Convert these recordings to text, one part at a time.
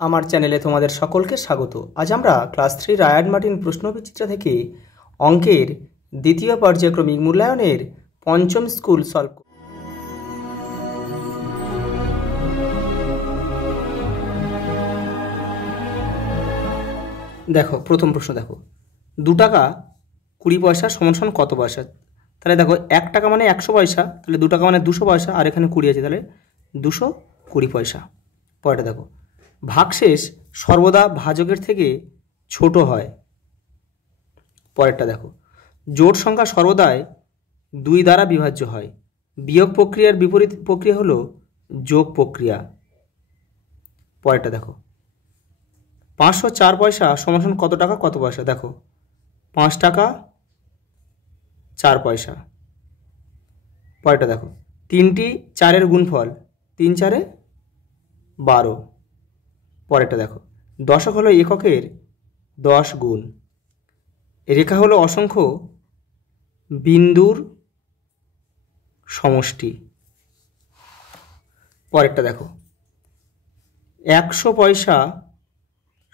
আমার চ্যানেলে তোমাদের সকলকে স্বাগত। আজ আমরা ক্লাস 3 রায়ান মার্টিন প্রশ্নবিচিত্রা থেকে অঙ্কের দ্বিতীয় পর্যায়ক্রমিক মূল্যায়নের পঞ্চম স্কুল সলভ। দেখো প্রথম প্রশ্ন, দেখো 2 টাকা 20 পয়সা সমান সমান কত পয়সা। তাহলে দেখো 1 টাকা মানে 100 পয়সা, তাহলে 2 টাকা মানে 200 পয়সা, আর এখানে 20 আছে, তাহলে 220 পয়সা। পরেরটা দেখো, ভাগশেষ সর্বদা ভাজকের থেকে ছোট হয়। পরেরটা দেখো, জোট সংখ্যা সর্বদাই 2 দ্বারা বিভাজ্য হয়। বিয়োগ প্রক্রিয়ার বিপরীত প্রক্রিয়া হলো যোগ প্রক্রিয়া। পরেরটা দেখো, 504 পয়সা সমান সমান কত টাকা কত পয়সা। দেখো 5 টাকা 4 পয়সা। পরেরটা দেখো, 3টি 4-এর গুণফল 3 4 12। পরেরটা দেখো, দশক হলো এককের 10 গুণ। রেখা হলো অসংখ্য বিন্দুর সমষ্টি। পরেরটা দেখো, 100 পয়সা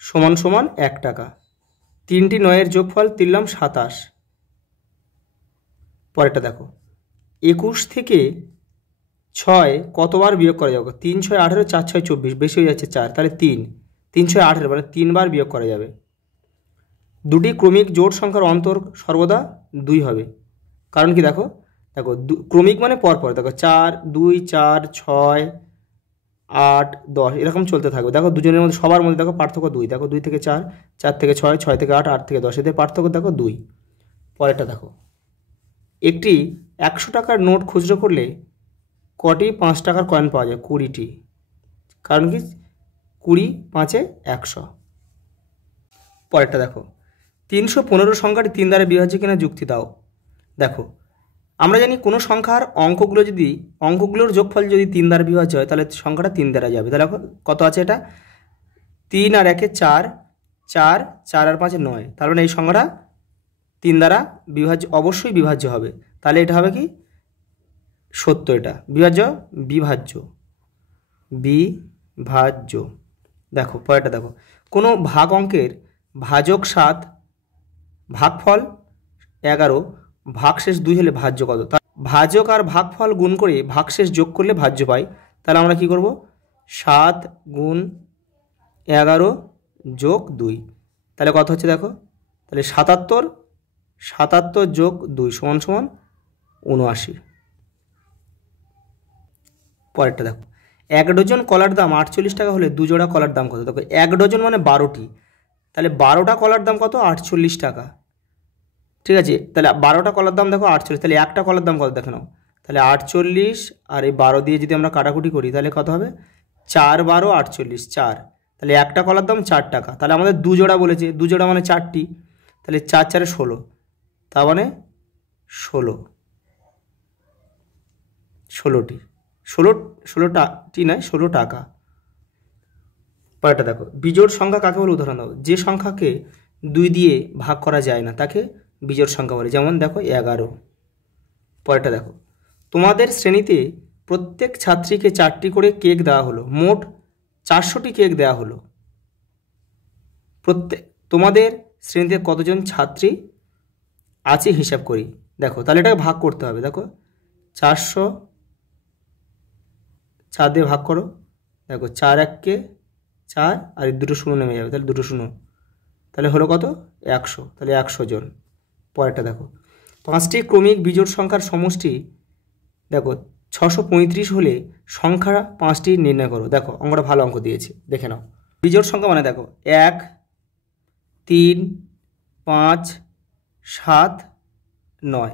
সমান সমান 1 টাকা। 3টি 9-এর যোগফল 3×27। পরেরটা দেখো, 21 থেকে 6 কতবার বিয়োগ করা যাবে। 3 6 18, 4 6 24, বেশি হয়ে যাচ্ছে 4, তাহলে 3 3 6 18, মানে 3 বার বিয়োগ করা যাবে। দুটি ক্রমিক জোট সংখ্যার অন্তর সর্বদা 2 হবে। কারণ কি, দেখো দেখো ক্রমিক মানে পরপর, দেখো 4 2 4 6 8 10 এরকম চলতে থাকবে। দেখো দুজনের মধ্যে সবার মধ্যে দেখো পার্থক্য 2। দেখো 2 থেকে 4, 4 থেকে 6, 6 থেকে 8, 8 থেকে 10, এদের পার্থক্য দেখো 2। পরেরটা দেখো, একটি 100 টাকার নোট খুচরো করলে কটি 5 টাকার কয়েন পাওয়া যায়। 20টি। কারণ কি, 20 5 100। পরেরটা দেখো, 315 সংখ্যাটি 3 দ্বারা বিভাজ্য কিনা যুক্তি দাও। দেখো আমরা জানি কোনো সংখ্যার অঙ্কগুলোর যোগফল যদি 3 দ্বারা বিভাজ্য হয় তাহলে সংখ্যাটা 3 দ্বারা যাবে। তাহলে কত আছে, এটা 3 আর 1 4 4 4 আর 5 9, তার মানে এই সংখ্যাটা 3 দ্বারা বিভাজ্য, অবশ্যই বিভাজ্য হবে। তাহলে এটা হবে কি, সত্য। এটা বিভাজ্য বিভাজ্য। দেখো পরেরটা দেখো, কোনো ভাগ অঙ্কের ভাজক 7, ভাগফল 11, ভাগশেষ 2 হলে ভাজ্য কত। ভাজক আর ভাগফল গুণ করে ভাগশেষ যোগ করলে ভাজ্য পাই। তাহলে আমরা কি করব, 7 গুণ 11 যোগ 2, তাহলে কত হচ্ছে দেখো, তাহলে 77 যোগ 2 সমান সমান 79। পরেরটা দেখো, 1 ডজন কলার দাম 48 টাকা হলে 2 জোড়া কলার দাম কত। দেখো 1 ডজন মানে 12টি, তাহলে 12টা কলার দাম কত, 48 টাকা। ঠিক আছে, তাহলে 12টা কলার দাম দেখো 48, তাহলে একটা কলার দাম কত দেখো নাও। তাহলে 48 আর এই 12 দিয়ে যদি আমরা কাটাকুটি করি তাহলে কত হবে, 4 12 48 4, তাহলে একটা কলার দাম 4 টাকা। তাহলে আমাদের 2 জোড়া বলেছে, 2 জোড়া মানে 4টি, তাহলে 4 4 16, তার মানে 16টি 16টি নয় 16 টাকা। পরেরটা দেখো, বিজোড় সংখ্যা কাকে বলে উদাহরণ দাও। যে সংখ্যাকে 2 দিয়ে ভাগ করা যায় না তাকে বিজোড় সংখ্যা বলে, যেমন দেখো 11। পরেরটা দেখো, তোমাদের শ্রেণীতে প্রত্যেক ছাত্রীকে 4টি করে কেক দেওয়া হলো, মোট 400টি কেক দেওয়া হলো। তোমাদের শ্রেণীতে কতজন ছাত্রী আছে হিসাব করি। দেখো তাহলে এটাকে ভাগ করতে হবে। দেখো 400 4 দিয়ে ভাগ করো। দেখো 4 1 4 আর 2 শূন্য নেমে যাবে, তাহলে 2 শূন্য, তাহলে হলো কত, 100, তাহলে 100 জন। পরেরটা দেখো, 5টি ক্রমিক বিজোড় সংখ্যার সমষ্টি দেখো 635 হলে সংখ্যা 5টি নির্ণয় করো। দেখো অঙ্কটা ভালো অঙ্ক দিয়েছে, দেখে নাও। বিজোড় সংখ্যা মানে দেখো 1 3 5 7 9,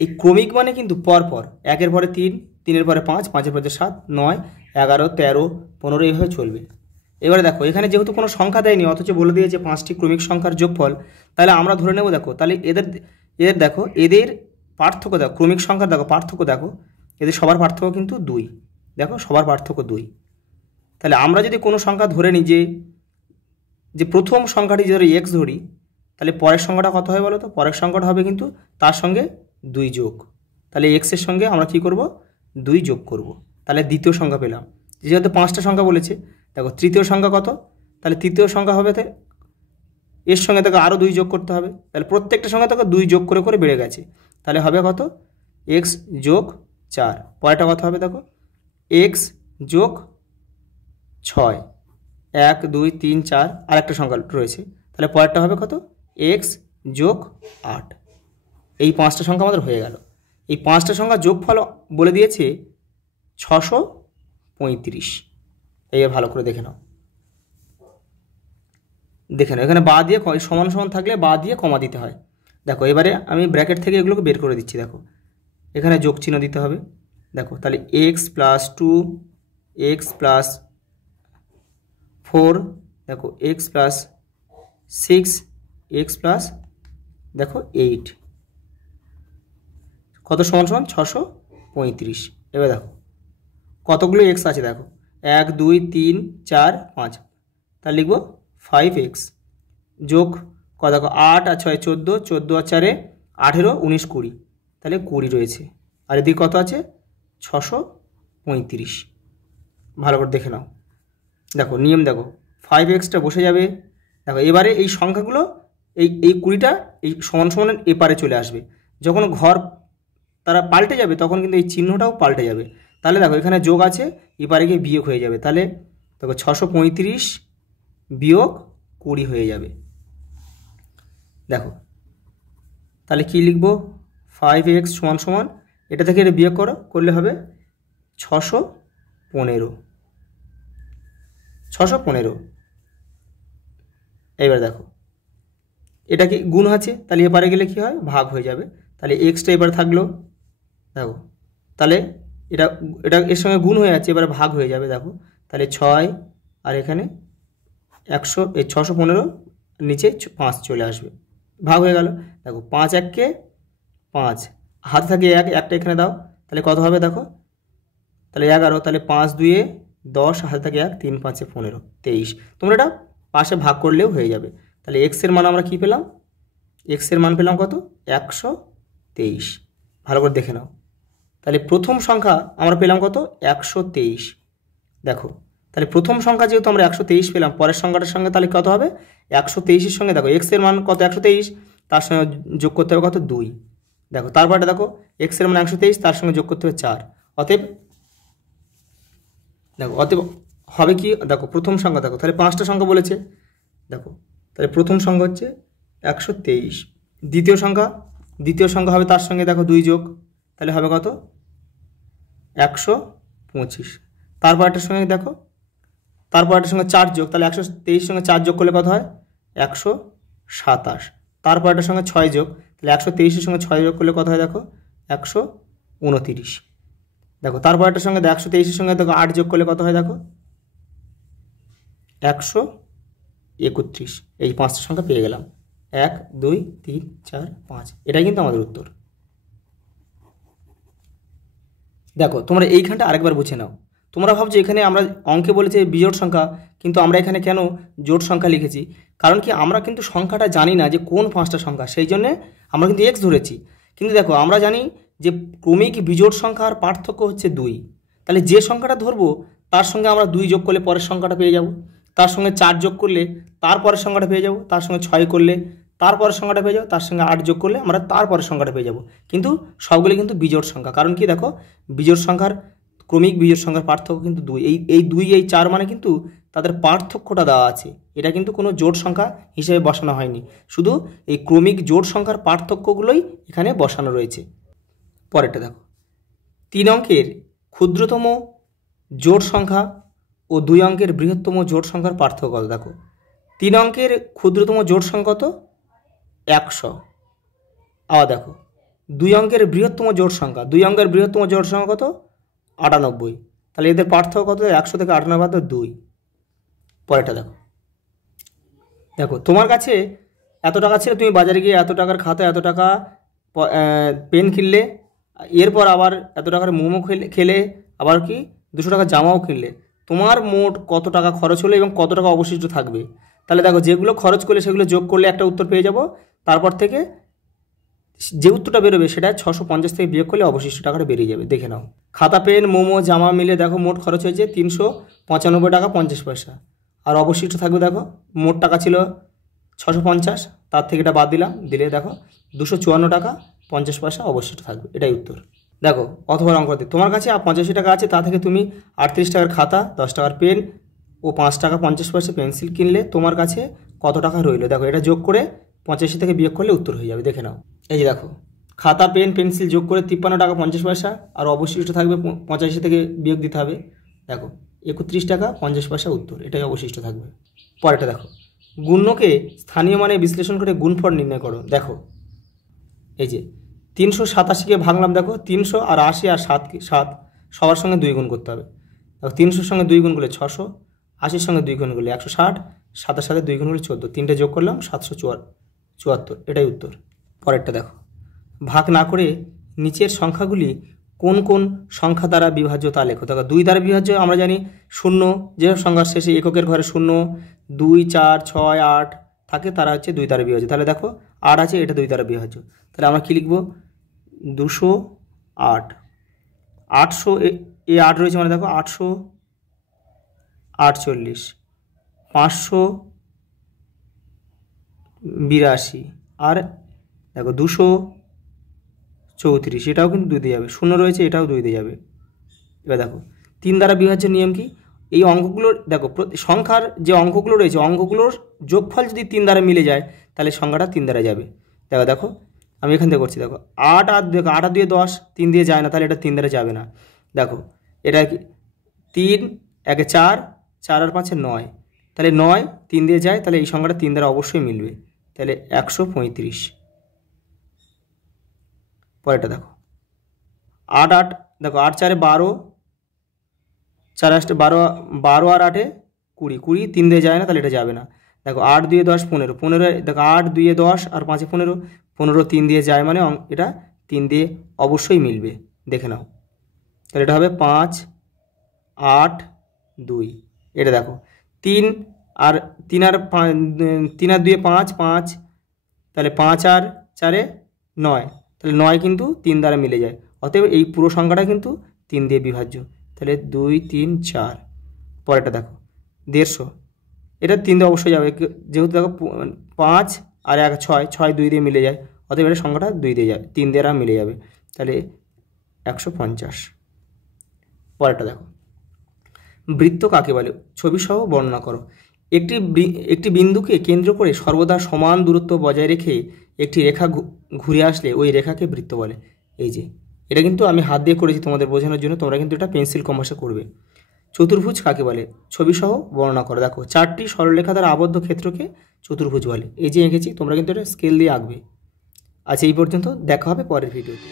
এই ক্রমিক মানে কিন্তু পরপর, 1-এর পরে 3, 3-এর পরে 5, 5-এর পরে 7 9 11 13 15 এইভাবে চলবে। এবারে দেখো এখানে যেহেতু কোনো সংখ্যা দেয়নি অথচ বলে দিয়েছে 5টি ক্রমিক সংখ্যার যোগফল, তাহলে আমরা ধরে নেব। দেখো তাহলে এদের দেখো এদের পার্থক্য দেখো, ক্রমিক সংখ্যার দেখো পার্থক্য দেখো, এদের সবার পার্থক্য কিন্তু 2। দেখো সবার পার্থক্য 2। তাহলে আমরা যদি কোনো সংখ্যা ধরে নিই যে প্রথম সংখ্যাটি যদি x ধরি, তাহলে পরের সংখ্যাটা কত হবে বলো তো। পরের সংখ্যাটা হবে কিন্তু তার সঙ্গে 2 যোগ, তাহলে x এর সঙ্গে আমরা কি করব, 2 যোগ করব, তাহলে দ্বিতীয় সংখ্যা পেলাম। যেহেতু 5টা সংখ্যা বলেছে দেখো তৃতীয় সংখ্যা কত, তাহলে তৃতীয় সংখ্যা হবে এর সঙ্গে তোকে আরও 2 যোগ করতে হবে, তাহলে প্রত্যেকটা সঙ্গে তোকে 2 যোগ করে করে বেড়ে গেছে, তাহলে হবে কত এক্স যোগ 4। পরেরটা কত হবে দেখো এক্স যোগ 6, 1 2 3 4 আর একটা সংখ্যা রয়েছে, তাহলে পরেরটা হবে কত এক্স যোগ 8। এই 5টা সংখ্যা আমাদের হয়ে গেল। এই 5টা সংখ্যা যোগফল বলে দিয়েছে 635। এই ভালো করে দেখে নাও, দেখে নাও এখানে বা দিয়ে সমান সমান থাকলে বা দিয়ে কমা দিতে হয়। দেখো এবারে আমি ব্র্যাকেট থেকে এগুলোকে বের করে দিচ্ছি। দেখো এখানে যোগ চিহ্ন দিতে হবে। দেখো তাহলে এক্স প্লাস 2 এক্স প্লাস 4, দেখো এক্স প্লাস 6 এক্স প্লাস দেখো 8 কত সমান সমান 635। এবার দেখো কতগুলো এক্স আছে, দেখো 1 2 3 4 5, তাহলে লিখবো 5x যোগ কত, দেখো 8 আর 6 14, 14 আর 4 18 19 20, তাহলে 20 রয়েছে। আর এদিকে কত আছে 635। ভালো করে দেখে নাও। দেখো নিয়ম দেখো 5xটা বসে যাবে। দেখো এবারে এই সংখ্যাগুলো এই 20টা এই সমান সমানের এপারে চলে আসবে। যখন ঘর তারা পাল্টে যাবে তখন কিন্তু এই চিহ্নটাও পাল্টে যাবে। তাহলে দেখো এখানে যোগ আছে, এপারে গিয়ে বিয়োগ হয়ে যাবে। তাহলে দেখো 635 বিয়োগ 20 হয়ে যাবে। দেখো তাহলে কি লিখবো 5x সমান সমান এটা থেকে এটা বিয়োগ করলে হবে 615। এবার দেখো এটা কি গুণ আছে, তাহলে এপারে গেলে কি হয় ভাগ হয়ে যাবে। তাহলে এক্সটা এবার থাকলো, দেখো তাহলে এটা এটা এর সঙ্গে গুণ হয়ে যাচ্ছে, এবারে ভাগ হয়ে যাবে। দেখো তাহলে 6 আর এখানে 100 এই 615 নিচে 5 চলে আসবে, ভাগ হয়ে গেল। দেখো 5 1 5 হাতে থাকে 1, একটা এখানে দাও, তাহলে কত হবে দেখো তাহলে 11, তাহলে 5 2 10 হাতে থাকে 1 3 5 15 23। তোমরা এটা পাশে ভাগ করলেও হয়ে যাবে। তাহলে এক্সের মান আমরা কি পেলাম, এক্সের মান পেলাম কত 123। ভালো করে দেখে নাও। তাহলে প্রথম সংখ্যা আমরা পেলাম কত 123। দেখো তাহলে প্রথম সংখ্যা যেহেতু আমরা 123 পেলাম, পরের সংখ্যাটার সঙ্গে তাহলে কত হবে 123-এর সঙ্গে দেখো এক্সের মান কত 123, তার সঙ্গে যোগ করতে হবে কত 2। দেখো তারপরে দেখো এক্সের মান 123, তার সঙ্গে যোগ করতে হবে 4। অতএব দেখো অতএব হবে কি, দেখো প্রথম সংখ্যা দেখো তাহলে 5টা সংখ্যা বলেছে। দেখো তাহলে প্রথম সংখ্যা হচ্ছে 123। দ্বিতীয় সংখ্যা হবে তার সঙ্গে দেখো 2 যোগ, তাহলে হবে কত 125। তারপর এটার সঙ্গে দেখো তারপর এটার সঙ্গে 4 যোগ, তাহলে 123 সঙ্গে 4 যোগ করলে কত হয় 127। তারপর এটার সঙ্গে 6 যোগ, তাহলে 123-এর সঙ্গে 6 যোগ করলে কত হয় দেখো 129। দেখো তারপর এটার সঙ্গে 123-এর সঙ্গে দেখো 8 যোগ করলে কত হয় দেখো 131। এই 5টা সংখ্যা পেয়ে গেলাম 1 2 3 4 5। এটাই কিন্তু আমাদের উত্তর। দেখো তোমরা এইখানটা আরেকবার বুঝে নাও। তোমরা ভাবছো এখানে আমরা অঙ্কে বলেছে বিজোড় সংখ্যা, কিন্তু আমরা এখানে কেন জোড় সংখ্যা লিখেছি, কারণ কি আমরা কিন্তু সংখ্যাটা জানি না যে কোন 5টা সংখ্যা, সেই জন্যে আমরা কিন্তু এক্স ধরেছি। কিন্তু দেখো আমরা জানি যে ক্রমিক বিজোড় সংখ্যার পার্থক্য হচ্ছে 2। তাহলে যে সংখ্যাটা ধরবো তার সঙ্গে আমরা 2 যোগ করলে পরের সংখ্যাটা পেয়ে যাব, তার সঙ্গে 4 যোগ করলে তারপরের সংখ্যাটা পেয়ে যাব, তার সঙ্গে 6 করলে তারপরের সংখ্যাটা পেয়ে যাবো, তার সঙ্গে 8 যোগ করলে আমরা তারপরের সংখ্যাটা পেয়ে যাব। কিন্তু সবগুলো কিন্তু বিজোড় সংখ্যা, কারণ কি দেখো বিজোড় সংখ্যার ক্রমিক বিজোড় সংখ্যার পার্থক্য কিন্তু 2। এই 2 এই 4 মানে কিন্তু তাদের পার্থক্যটা দেওয়া আছে, এটা কিন্তু কোনো জোড় সংখ্যা হিসেবে বসানো হয়নি, শুধু এই ক্রমিক জোড় সংখ্যার পার্থক্যগুলোই এখানে বসানো রয়েছে। পরেরটা দেখো 3 অঙ্কের ক্ষুদ্রতম জোড় সংখ্যা ও 2 অঙ্কের বৃহত্তম জোড় সংখ্যার পার্থক্য কত। দেখো 3 অঙ্কের ক্ষুদ্রতম জোড় সংখ্যা কত 100। আবার দেখো 2 অঙ্কের বৃহত্তম জোড় সংখ্যা, 2 অঙ্কের বৃহত্তম জোড় সংখ্যা কত 98। তাহলে এদের পার্থক্য কত 100 থেকে 98 বাদ 2। পরেরটা দেখো, দেখো তোমার কাছে এত টাকা ছিল, তুমি বাজারে গিয়ে এত টাকার খাতা এত টাকা পেন কিনলে, এরপর আবার এত টাকার মোমো খেলে, আবার কি 200 টাকা জামাও কিনলে, তোমার মোট কত টাকা খরচ হলো এবং কত টাকা অবশিষ্ট থাকবে। তাহলে দেখো যেগুলো খরচ করলে সেগুলো যোগ করলে একটা উত্তর পেয়ে যাব, তারপর থেকে যে উত্তরটা বেরোবে সেটা 650 থেকে বিয়োগ করলে অবশিষ্ট টাকাটা বেরিয়ে যাবে। দেখে নাও, খাতা পেন মোমো জামা মিলে দেখো মোট খরচ হয়েছে 395 টাকা 50 পয়সা। আর অবশিষ্ট থাকবে দেখো, মোট টাকা ছিল 650, তার থেকে এটা বাদ দিলে দেখো 254 টাকা 50 পয়সা অবশিষ্ট থাকবে। এটাই উত্তর। দেখো অথবা অঙ্ক করতে তোমার কাছে 85 টাকা আছে, তা থেকে তুমি 38 টাকার খাতা, 10 টাকার পেন ও 5 টাকা 50 পয়সা পেন্সিল কিনলে তোমার কাছে কত টাকা রইলো। দেখো এটা যোগ করে 85 থেকে বিয়োগ করলে উত্তর হয়ে যাবে। দেখে নাও, এই যে দেখো খাতা পেন পেন্সিল যোগ করে 53 টাকা 50 পয়সা, আর অবশিষ্ট থাকবে 85 থেকে বিয়োগ দিতে হবে। দেখো 31 টাকা 50 পয়সা উত্তর, এটাই অবশিষ্ট থাকবে। পরেরটা দেখো, গুণ্যকে স্থানীয় মানে বিশ্লেষণ করে গুণফল নির্ণয় করো। দেখো এই যে 387কে ভাঙলাম, দেখো 300 আর 80 আর 7 সবার সঙ্গে 2 গুণ করতে হবে। দেখো 300-র সঙ্গে 2 গুণ করলে 600, 80-র সঙ্গে 2 গুণ করলে 160, 7-এর সাথে 2 গুণ করলে 14, তিনটে যোগ করলাম 774, এটাই উত্তর। পরেরটা দেখো, ভাগ না করে নিচের সংখ্যাগুলি কোন কোন সংখ্যা দ্বারা বিভাজ্য তা লেখো। দেখো 2 দ্বারা বিভাজ্য আমরা জানি, 0 যেসব সংখ্যার শেষে এককের ঘরে 0, 2, 4, 6, 8 থাকে তারা হচ্ছে 2 দ্বারা বিভাজ্য। তাহলে দেখো 8 আছে, এটা 2 দ্বারা বিভাজ্য। তাহলে আমরা কী লিখব, 208, 800 এই 8 রয়েছে মানে দেখো 848, 582, আর দেখো 234, এটাও কিন্তু 2 দিয়ে যাবে। 0 রয়েছে, এটাও 2 দিয়ে যাবে। এবার দেখো 3 দ্বারা বিভাজ্য নিয়ম কি, এই অঙ্কগুলোর দেখো সংখ্যার যে অঙ্কগুলো রয়েছে অঙ্কগুলোর যোগফল যদি 3 দ্বারা মিলে যায় তাহলে সংখ্যাটা 3 দ্বারা যাবে। দেখো আমি এখান থেকে করছি, দেখো 8 আর দেখো 8 আর 2 10, 3 দিয়ে যায় না, তাহলে এটা 3 দ্বারা যাবে না। দেখো এটা কি 3, 1 4, 4 আর 5 9, তাহলে 9 3 দিয়ে যায়, তাহলে এই সংখ্যাটা 3 দ্বারা অবশ্যই মিলবে, তাহলে 135। পরেরটা দেখো 8 দেখো 8 4 12, 4 8 12, 12 আর 8 20, 20 3 দিয়ে যায় না, তাহলে এটা যাবে না। দেখো 8 2 10 15, 15 দেখো 8 2 10 আর 5 15, 15 3 দিয়ে যায় মানে এটা 3 দিয়ে অবশ্যই মিলবে। দেখে নাও, তাহলে এটা হবে 5 8 2। এটা দেখো 3 আর 3 আর 2 5, 5, তাহলে 5 আর 4 9, তাহলে 9 কিন্তু 3 দ্বারা মিলে যায়। অতএব এই পুরো সংখ্যাটা কিন্তু 3 দিয়ে বিভাজ্য, তাহলে 2 3 4। পরেরটা দেখো 150, এটা 3 দিয়ে অবশ্যই যাবে, যেহেতু দেখো 5 আর 1 6, 6 2 দিয়ে মিলে যায়, অতএব এটা সংখ্যাটা 2 দিয়ে যাবে, 3 দ্বারা মিলে যাবে, তাহলে 150। পরেরটা দেখো, বৃত্ত কাকে বলে, ছবি সহ বর্ণনা করো। একটি বিন্দুকে কেন্দ্র করে সর্বদা সমান দূরত্ব বজায় রেখে একটি রেখা ঘুরে আসলে ওই রেখাকে বৃত্ত বলে। এই যে এটা কিন্তু আমি হাত দিয়ে করেছি তোমাদের বোঝানোর জন্য, তোমরা কিন্তু এটা পেন্সিল কম্পাসে করবে। চতুর্ভুজ কাকে বলে, ছবি সহ বর্ণনা করো। দেখো 4টি সরলরেখা দ্বারা আবদ্ধ ক্ষেত্রকে চতুর্ভুজ বলে। এই যে এঁকেছি, তোমরা কিন্তু এটা স্কেল দিয়ে আঁকবে। আচ্ছা এই পর্যন্ত, দেখা হবে পরের ভিডিওতে।